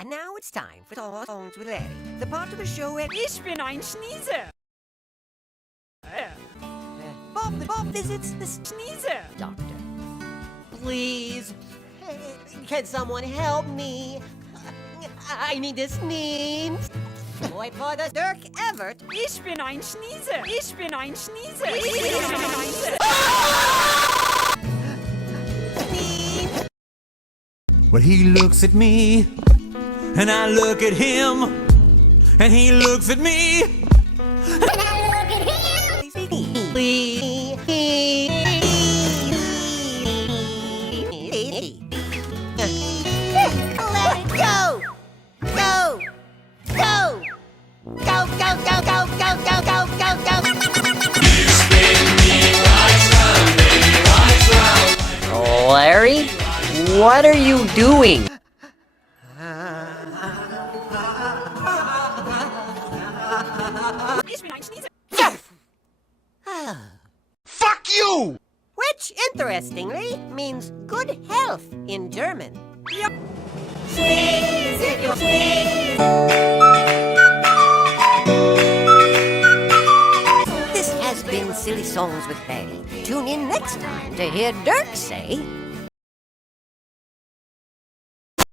And now it's time for Songs with Larry, the part of the show where Ich bin ein Schnieser. Bob visits the Schnieser. doctor. Please, can someone help me? I need to sneeze. Boy for the Dirk Everett. Ich bin ein Schnieser. Ich bin ein Schnieser. Ich bin ein Schnieser. Sneeze. Well, he looks at me, and I look at him, and he looks at me, and I look at him. Please. Let it go. Go. Go. Go, go, go, go, go, go, go, go, go. Larry, what are you doing? Ich bin ein Schnieser. Fuck you! Which, interestingly, means good health in German. This has been Silly Songs with Larry. Tune in next time to hear Dirk say...